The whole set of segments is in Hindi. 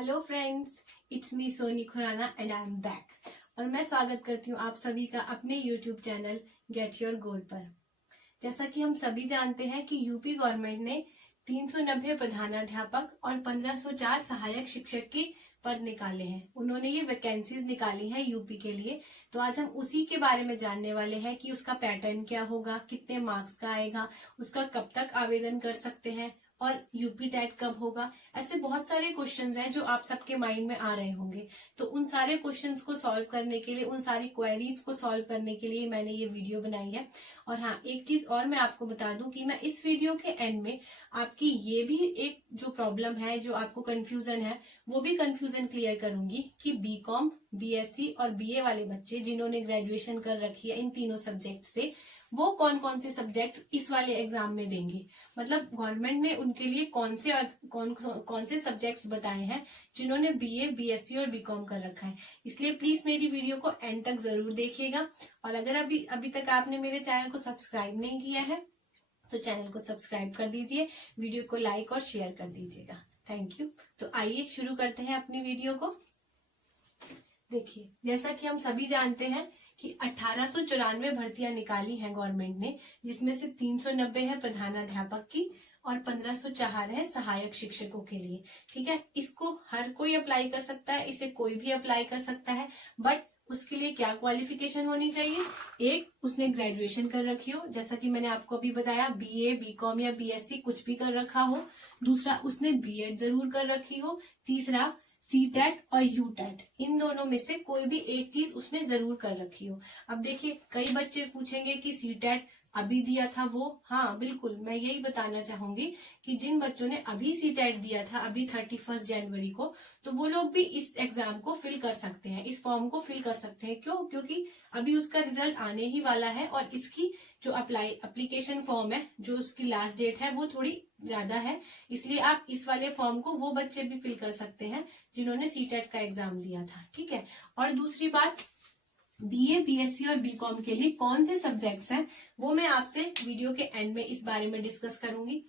Hello friends, it's me Soni Khurana and I am back. और मैं स्वागत करती हूँ आप सभी का अपने YouTube channel get your goal पर। जैसा कि हम सभी जानते हैं कि यूपी गवर्नमेंट ने 390 प्रधानाध्यापक और 1504 सहायक शिक्षक की पद निकाले हैं। उन्होंने ये वैकेंसीज निकाली है यूपी के लिए। तो आज हम उसी के बारे में जानने वाले हैं कि उसका पैटर्न क्या होगा, कितने मार्क्स का आएगा, उसका कब तक आवेदन कर सकते हैं और यूपी टेट कब होगा। ऐसे बहुत सारे क्वेश्चंस हैं जो आप सबके माइंड में आ रहे होंगे। तो उन सारे क्वेश्चंस को सॉल्व करने के लिए, उन सारी क्वेरीज को सॉल्व करने के लिए मैंने ये वीडियो बनाई है। और हाँ, एक चीज और मैं आपको बता दूं कि मैं इस वीडियो के एंड में आपकी ये भी एक जो प्रॉब्लम है, जो आपको कंफ्यूजन है, वो भी कंफ्यूजन क्लियर करूंगी कि बीकॉम, बीएससी और बीए वाले बच्चे जिन्होंने ग्रेजुएशन कर रखी है इन तीनों सब्जेक्ट से, वो कौन कौन से सब्जेक्ट इस वाले एग्जाम में देंगे। मतलब गवर्नमेंट ने उनके लिए कौन से सब्जेक्ट्स बताए हैं जिन्होंने बीए, बीएससी और बीकॉम कर रखा है। इसलिए प्लीज मेरी वीडियो को एंड तक जरूर देखिएगा। और अगर अभी तक आपने मेरे चैनल को सब्सक्राइब नहीं किया है तो चैनल को सब्सक्राइब कर दीजिए, वीडियो को लाइक और शेयर कर दीजिएगा। Thank you. तो आइए शुरू करते हैं अपनी वीडियो को। देखिए, जैसा कि हम सभी जानते हैं कि 1894 भर्तियां निकाली हैं गवर्नमेंट ने, जिसमें से 390 है प्रधानाध्यापक की और 1504 है सहायक शिक्षकों के लिए। ठीक है, इसको हर कोई अप्लाई कर सकता है, इसे कोई भी अप्लाई कर सकता है, बट उसके लिए क्या क्वालिफिकेशन होनी चाहिए। एक, उसने ग्रेजुएशन कर रखी हो, जैसा कि मैंने आपको अभी बताया, बीए, बीकॉम या बीएससी कुछ भी कर रखा हो। दूसरा, उसने बीएड जरूर कर रखी हो। तीसरा, सीटेट और यूटेट, इन दोनों में से कोई भी एक चीज उसने जरूर कर रखी हो। अब देखिए, कई बच्चे पूछेंगे कि सीटेट अभी दिया था वो। हाँ बिल्कुल, मैं यही बताना चाहूंगी कि जिन बच्चों ने अभी सीटेट दिया था, अभी 31 जनवरी को, तो वो लोग भी इस एग्जाम को फिल कर सकते हैं, इस फॉर्म को फिल कर सकते हैं। क्यों? क्योंकि अभी उसका रिजल्ट आने ही वाला है और इसकी जो एप्लीकेशन फॉर्म है, जो उसकी लास्ट डेट है, वो थोड़ी ज्यादा है। इसलिए आप इस वाले फॉर्म को वो बच्चे भी फिल कर सकते हैं जिन्होंने सीटेट का एग्जाम दिया था। ठीक है। और दूसरी बात, बीए, बीएससी और बीकॉम के लिए कौन से सब्जेक्ट्स हैं, वो मैं आपसे वीडियो के एंड में इस बारे में डिस्कस करूंगी।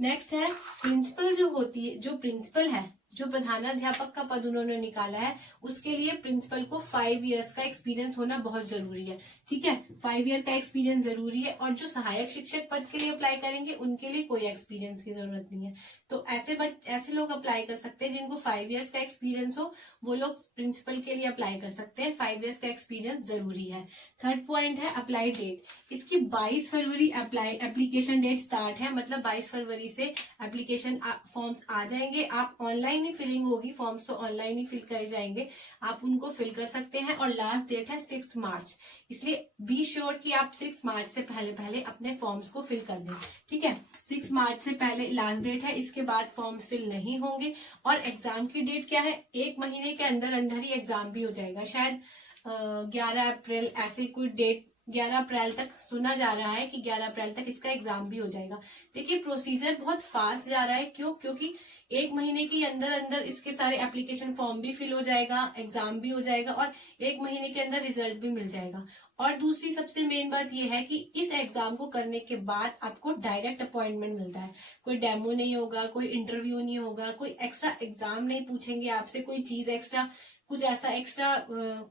नेक्स्ट है प्रिंसिपल, जो होती है, जो प्रिंसिपल है, जो प्रधानाध्यापक का पद उन्होंने निकाला है, उसके लिए प्रिंसिपल को 5 इयर्स का एक्सपीरियंस होना बहुत जरूरी है। ठीक है, 5 ईयर का एक्सपीरियंस जरूरी है। और जो सहायक शिक्षक पद के लिए अप्लाई करेंगे उनके लिए कोई एक्सपीरियंस की जरूरत नहीं है। तो ऐसे लोग अप्लाई कर सकते हैं जिनको 5 इयर्स का एक्सपीरियंस हो, वो लोग प्रिंसिपल के लिए अप्लाई कर सकते हैं। 5 इयर्स का एक्सपीरियंस जरूरी है। थर्ड पॉइंट है अप्लाई डेट। इसकी 22 फरवरी एप्लीकेशन डेट स्टार्ट है, मतलब 22 फरवरी से एप्लीकेशन फॉर्म्स आ जाएंगे। आप ऑनलाइन ही फिलिंग होगी, फॉर्म्स तो ऑनलाइन ही फिल करे जाएंगे, आप उनको फिल कर सकते हैं। और लास्ट डेट है 6 मार्च, इसलिए बी श्योर कि आप 6 मार्च से पहले अपने फॉर्म्स को फिल कर दें। ठीक है, 6 मार्च से पहले लास्ट डेट है, इसके बाद फॉर्म्स फिल नहीं होंगे। और एग्जाम की डेट क्या है, 1 महीने के अंदर ही एग्जाम भी हो जाएगा। शायद 11 अप्रैल ऐसे कोई डेट, 11 अप्रैल तक सुना जा रहा है कि 11 अप्रैल तक इसका एग्जाम भी हो जाएगा। देखिए, प्रोसीजर बहुत फास्ट जा रहा है। क्यों? क्योंकि 1 महीने के अंदर इसके सारे एप्लीकेशन फॉर्म भी फिल हो जाएगा, एग्जाम भी हो जाएगा और 1 महीने के अंदर रिजल्ट भी मिल जाएगा। और दूसरी सबसे मेन बात यह है कि इस एग्जाम को करने के बाद आपको डायरेक्ट अपॉइंटमेंट मिलता है। कोई डेमो नहीं होगा, कोई इंटरव्यू नहीं होगा, कोई एक्स्ट्रा एग्जाम नहीं पूछेंगे आपसे, कोई चीज एक्स्ट्रा, कुछ ऐसा एक्स्ट्रा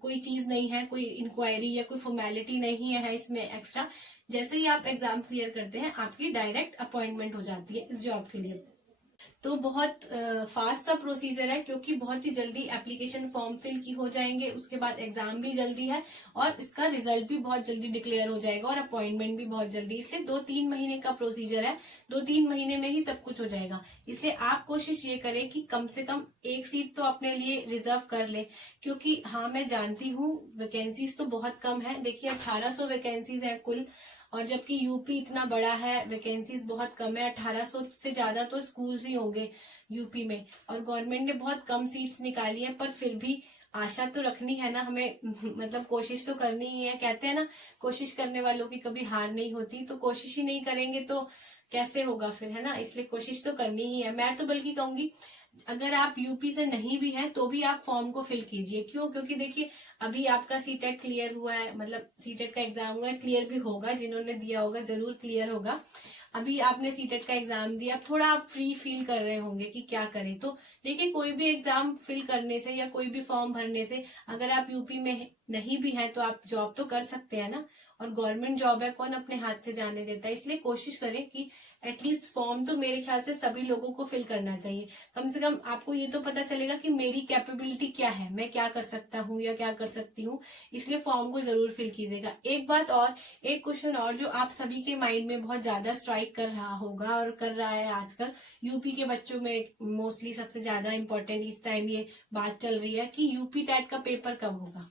कोई चीज नहीं है, कोई इंक्वायरी या कोई फॉर्मेलिटी नहीं है इसमें एक्स्ट्रा। जैसे ही आप एग्जाम क्लियर करते हैं, आपकी डायरेक्ट अपॉइंटमेंट हो जाती है इस जॉब के लिए। तो बहुत फास्ट सा प्रोसीजर है, क्योंकि बहुत ही जल्दी एप्लीकेशन फॉर्म फिल की हो जाएंगे, उसके बाद एग्जाम भी जल्दी है और इसका रिजल्ट भी बहुत जल्दी डिक्लेयर हो जाएगा और अपॉइंटमेंट भी बहुत जल्दी। इसलिए 2-3 महीने का प्रोसीजर है, 2-3 महीने में ही सब कुछ हो जाएगा। इसलिए आप कोशिश ये करें कि कम से कम एक सीट तो अपने लिए रिजर्व कर ले। क्योंकि हाँ, मैं जानती हूँ वैकेंसीज तो बहुत कम है। देखिए, 1800 वैकेंसीज है कुल, और जबकि यूपी इतना बड़ा है, वैकेंसीज बहुत कम है। 1800 से ज्यादा तो स्कूल्स ही होंगे यूपी में, और गवर्नमेंट ने बहुत कम सीट्स निकाली है। पर फिर भी आशा तो रखनी है ना हमें, मतलब कोशिश तो करनी ही है। कहते हैं ना, कोशिश करने वालों की कभी हार नहीं होती। तो कोशिश ही नहीं करेंगे तो कैसे होगा फिर, है ना। इसलिए कोशिश तो करनी ही है। मैं तो बल्कि कहूंगी, अगर आप यूपी से नहीं भी हैं तो भी आप फॉर्म को फिल कीजिए। क्यों? क्योंकि देखिए, अभी आपका सीटेट क्लियर हुआ है, मतलब सीटेट का एग्जाम हुआ है, क्लियर भी होगा, जिन्होंने दिया होगा जरूर क्लियर होगा। अभी आपने सीटेट का एग्जाम दिया, अब थोड़ा आप फ्री फील कर रहे होंगे कि क्या करें। तो देखिए, कोई भी एग्जाम फिल करने से या कोई भी फॉर्म भरने से, अगर आप यूपी में नहीं भी हैं तो आप जॉब तो कर सकते हैं ना, और गवर्नमेंट जॉब है, कौन अपने हाथ से जाने देता है। इसलिए कोशिश करें कि एटलीस्ट फॉर्म तो मेरे ख्याल से सभी लोगों को फिल करना चाहिए। कम से कम आपको ये तो पता चलेगा कि मेरी कैपेबिलिटी क्या है, मैं क्या कर सकता हूँ या क्या कर सकती हूँ। इसलिए फॉर्म को जरूर फिल कीजिएगा। एक बात और, एक क्वेश्चन और जो आप सभी के माइंड में बहुत ज्यादा स्ट्राइक कर रहा होगा और कर रहा है आजकल, यूपी के बच्चों में मोस्टली सबसे ज्यादा इंपॉर्टेंट इस टाइम ये बात चल रही है कि यूपी टेट का पेपर कब होगा।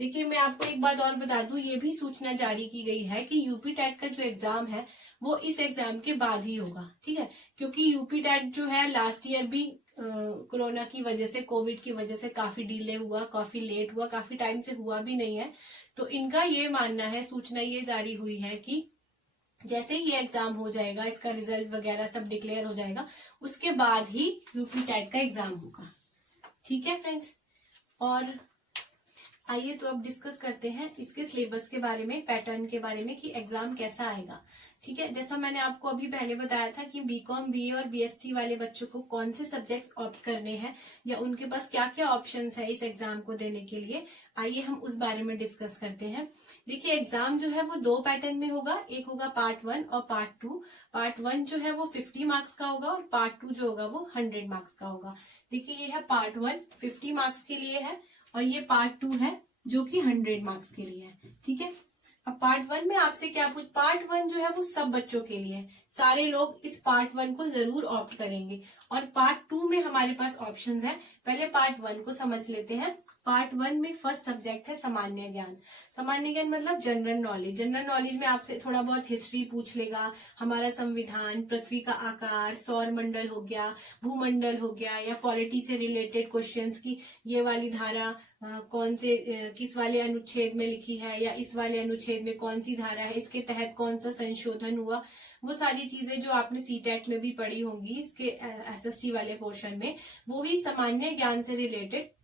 देखिए, मैं आपको एक बात और बता दूं, ये भी सूचना जारी की गई है कि यूपी टेट का जो एग्जाम है वो इस एग्जाम के बाद ही होगा, ठीक है। क्योंकि यूपी टेट जो है लास्ट ईयर भी कोरोना की वजह से, कोविड की वजह से काफी डिले हुआ, काफी लेट हुआ, काफी टाइम से हुआ भी नहीं है। तो इनका ये मानना है, सूचना ये जारी हुई है कि जैसे ही ये एग्जाम हो जाएगा, इसका रिजल्ट वगैरह सब डिक्लेयर हो जाएगा, उसके बाद ही यूपी टेट का एग्जाम होगा। ठीक है फ्रेंड्स, और आइए तो अब डिस्कस करते हैं इसके सिलेबस के बारे में, पैटर्न के बारे में कि एग्जाम कैसा आएगा। ठीक है, जैसा मैंने आपको अभी पहले बताया था कि बीकॉम, बीए और बीएससी वाले बच्चों को कौन से सब्जेक्ट्स ऑप्ट करने हैं या उनके पास क्या क्या ऑप्शंस है इस एग्जाम को देने के लिए, आइए हम उस बारे में डिस्कस करते हैं। देखिए, एग्जाम जो है वो 2 पैटर्न में होगा, एक होगा पार्ट 1 और पार्ट 2। पार्ट 1 जो है वो 50 मार्क्स का होगा और पार्ट 2 जो होगा वो 100 मार्क्स का होगा। देखिए, ये है पार्ट 1 50 मार्क्स के लिए है, और ये पार्ट 2 है जो कि 100 मार्क्स के लिए है। ठीक है, अब पार्ट 1 में आपसे क्या पूछ, पार्ट 1 जो है वो सब बच्चों के लिए है, सारे लोग इस पार्ट 1 को जरूर ऑप्ट करेंगे। और पार्ट 2 में हमारे पास ऑप्शंस है। पहले पार्ट 1 को समझ लेते हैं। पार्ट 1 में फर्स्ट सब्जेक्ट है सामान्य ज्ञान। सामान्य ज्ञान मतलब जनरल नॉलेज। जनरल नॉलेज में आपसे थोड़ा बहुत हिस्ट्री पूछ लेगा, हमारा संविधान, पृथ्वी का आकार, सौर मंडल हो गया, भूमंडल हो गया, या पॉलिटी से रिलेटेड क्वेश्चंस की ये वाली धारा कौन से किस वाले अनुच्छेद में लिखी है, या इस वाले अनुच्छेद में कौन सी धारा है, इसके तहत कौन सा संशोधन हुआ, वो सारी चीजें जो आपने सीटेट में भी पढ़ी होंगी इसके एसएसटी वाले पोर्शन में, वो ही सामान्य ज्ञान से रिलेटेड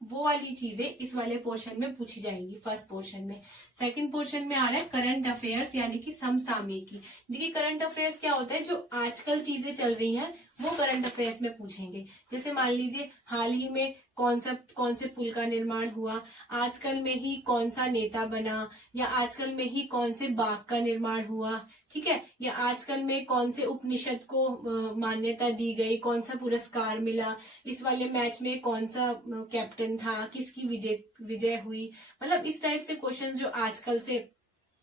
वो वाली चीजें इस वाले पोर्शन में पूछी जाएंगी, फर्स्ट पोर्शन में। सेकंड पोर्शन में आ रहा है करंट अफेयर्स यानी कि समसामयिकी। देखिए, करंट अफेयर्स क्या होता है, जो आजकल चीजें चल रही हैं वो करंट अफेयर्स में पूछेंगे। जैसे मान लीजिए हाल ही में कौन से पुल का निर्माण हुआ, आजकल में ही कौन सा नेता बना, या आजकल में ही कौन से बाग का निर्माण हुआ, ठीक है, या आजकल में कौन से उपनिषद को मान्यता दी गई, कौन सा पुरस्कार मिला, इस वाले मैच में कौन सा कैप्टन था, किसकी विजय हुई। मतलब इस टाइप से क्वेश्चन जो आजकल से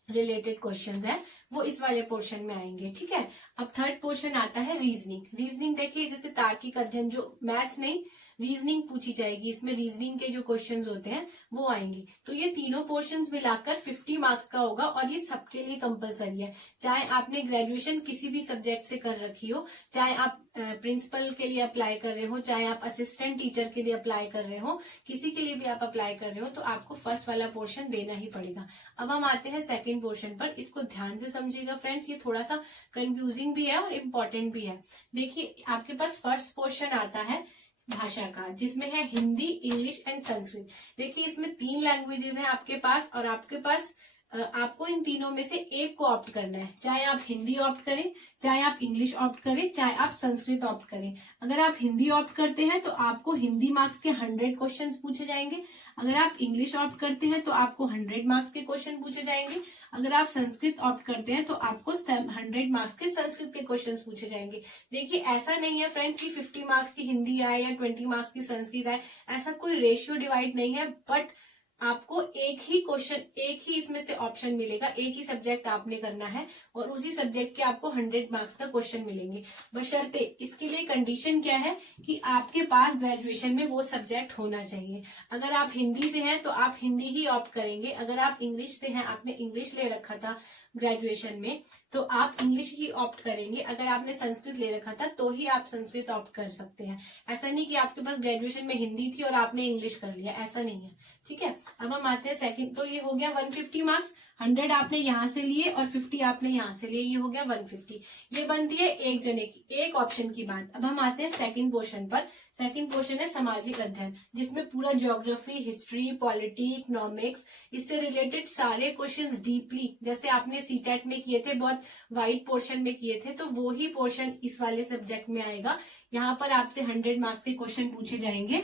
रिलेटेड क्वेश्चंस है वो इस वाले पोर्शन में आएंगे। ठीक है, अब थर्ड पोर्शन आता है रीजनिंग। रीजनिंग देखिए, जैसे तार्किक अध्ययन, जो मैथ्स नहीं रीजनिंग पूछी जाएगी, इसमें रीजनिंग के जो क्वेश्चंस होते हैं वो आएंगे। तो ये तीनों पोर्शंस मिलाकर 50 मार्क्स का होगा, और ये सबके लिए कंपलसरी है। चाहे आपने ग्रेजुएशन किसी भी सब्जेक्ट से कर रखी हो, चाहे आप प्रिंसिपल के लिए अप्लाई कर रहे हो, चाहे आप असिस्टेंट टीचर के लिए अप्लाई कर रहे हो, किसी के लिए भी आप अप्लाई कर रहे हो, तो आपको फर्स्ट वाला पोर्शन देना ही पड़ेगा। अब हम आते हैं सेकंड पोर्शन पर। इसको ध्यान से समझिएगा फ्रेंड्स, ये थोड़ा सा कंफ्यूजिंग भी है और इम्पोर्टेंट भी है। देखिए, आपके पास फर्स्ट पोर्शन आता है भाषा का, जिसमें है हिंदी, इंग्लिश एंड संस्कृत। देखिए, इसमें 3 लैंग्वेजेस हैं आपके पास, और आपके पास आपको इन तीनों में से एक को ऑप्ट करना है। चाहे आप हिंदी ऑप्ट करें, चाहे आप इंग्लिश ऑप्ट करें, चाहे आप संस्कृत ऑप्ट करें। अगर आप हिंदी ऑप्ट करते हैं तो आपको हिंदी मार्क्स के 100 क्वेश्चंस पूछे जाएंगे। अगर आप इंग्लिश ऑप्ट करते हैं तो आपको 100 मार्क्स के क्वेश्चन पूछे जाएंगे। अगर आप संस्कृत ऑप्ट करते हैं तो आपको 100 मार्क्स के संस्कृत के क्वेश्चन पूछे जाएंगे। देखिए, ऐसा नहीं है फ्रेंड्स कि 50 मार्क्स की हिंदी आए या 20 मार्क्स की संस्कृत आए, ऐसा कोई रेशियो डिवाइड नहीं है। बट आपको एक ही क्वेश्चन, एक ही इसमें से ऑप्शन मिलेगा, एक ही सब्जेक्ट आपने करना है, और उसी सब्जेक्ट के आपको 100 मार्क्स का क्वेश्चन मिलेंगे। बशर्ते, इसके लिए कंडीशन क्या है कि आपके पास ग्रेजुएशन में वो सब्जेक्ट होना चाहिए। अगर आप हिंदी से हैं तो आप हिंदी ही ऑप्ट करेंगे। अगर आप इंग्लिश से हैं, आपने इंग्लिश ले रखा था ग्रेजुएशन में, तो आप इंग्लिश ही ऑप्ट करेंगे। अगर आपने संस्कृत ले रखा था तो ही आप संस्कृत ऑप्ट कर सकते हैं। ऐसा नहीं कि आपके पास ग्रेजुएशन में हिंदी थी और आपने इंग्लिश कर लिया, ऐसा नहीं है। ठीक है, अब हम आते हैं सेकंड, तो ये हो गया 150 मार्क्स, 100 आपने यहाँ से लिए और 50 आपने यहाँ से लिए, ये हो गया 150। ये बनती है एक जने की, एक ऑप्शन की बात। अब हम आते हैं सेकंड पोर्शन पर। सेकंड पोर्शन है सामाजिक अध्ययन, जिसमें पूरा ज्योग्राफी, हिस्ट्री, पॉलिटी, इकोनॉमिक्स, इससे रिलेटेड सारे क्वेश्चंस डीपली, जैसे आपने सीटेट में किए थे, बहुत वाइड पोर्शन में किए थे, तो वो ही पोर्शन इस वाले सब्जेक्ट में आएगा। यहाँ पर आपसे 100 मार्क्स के क्वेश्चन पूछे जाएंगे।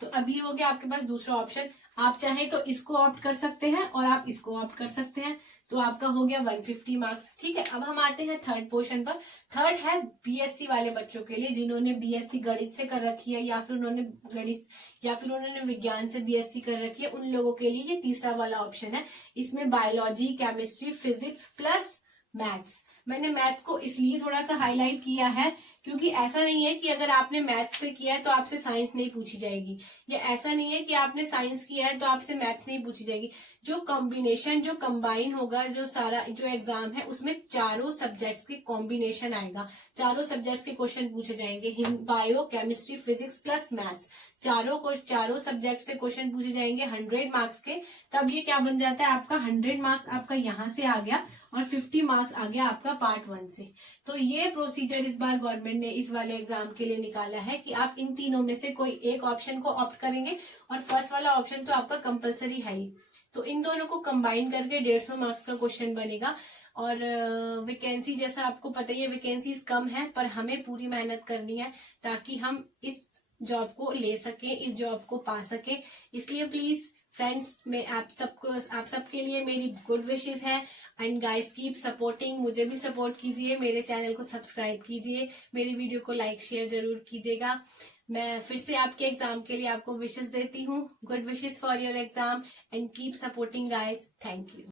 तो अभी हो गया आपके पास दूसरा ऑप्शन, आप चाहे तो इसको ऑप्ट कर सकते हैं और आप इसको ऑप्ट कर सकते हैं, तो आपका हो गया 150 मार्क्स। ठीक है, अब हम आते हैं थर्ड पोर्शन पर। थर्ड है बीएससी वाले बच्चों के लिए, जिन्होंने बीएससी गणित से कर रखी है या फिर उन्होंने विज्ञान से बीएससी कर रखी है, उन लोगों के लिए ये तीसरा वाला ऑप्शन है। इसमें biology, chemistry, physics plus maths. मैंने मैथ्स को इसलिए थोड़ा सा हाईलाइट किया है क्योंकि ऐसा नहीं है कि अगर आपने मैथ्स से किया है तो आपसे साइंस नहीं पूछी जाएगी, या ऐसा नहीं है कि आपने साइंस किया है तो आपसे मैथ्स नहीं पूछी जाएगी। जो कॉम्बिनेशन, जो कंबाइन होगा, जो सारा जो एग्जाम है उसमें चारों सब्जेक्ट्स के कॉम्बिनेशन आएगा, चारों सब्जेक्ट्स के क्वेश्चन पूछे जाएंगे, bio, chemistry, physics plus maths, चारों सब्जेक्ट से क्वेश्चन पूछे जाएंगे 100 मार्क्स के। तब ये क्या बन जाता है आपका, 100 मार्क्स आपका यहाँ से आ गया और 50 मार्क्स आ गया आपका पार्ट 1 से। तो ये प्रोसीजर इस बार गवर्नमेंट ने इस वाले एग्जाम के लिए निकाला है कि आप इन तीनों में से कोई एक ऑप्शन को ऑप्ट करेंगे, और फर्स्ट वाला ऑप्शन तो आपका कंपलसरी है ही। तो इन दोनों को कंबाइन करके 150 मार्क्स का क्वेश्चन बनेगा। और वैकेंसी, जैसा आपको पता ही है, वैकेंसीज कम है, पर हमें पूरी मेहनत करनी है ताकि हम इस जॉब को ले सके, इस जॉब को पा सके। इसलिए प्लीज फ्रेंड्स, मैं आप सबके लिए मेरी गुड विशेस है। एंड गाइस, कीप सपोर्टिंग, मुझे भी सपोर्ट कीजिए, मेरे चैनल को सब्सक्राइब कीजिए, मेरी वीडियो को लाइक शेयर जरूर कीजिएगा। मैं फिर से आपके एग्जाम के लिए आपको विशेस देती हूँ। Good wishes for your exam and keep supporting guys. Thank you.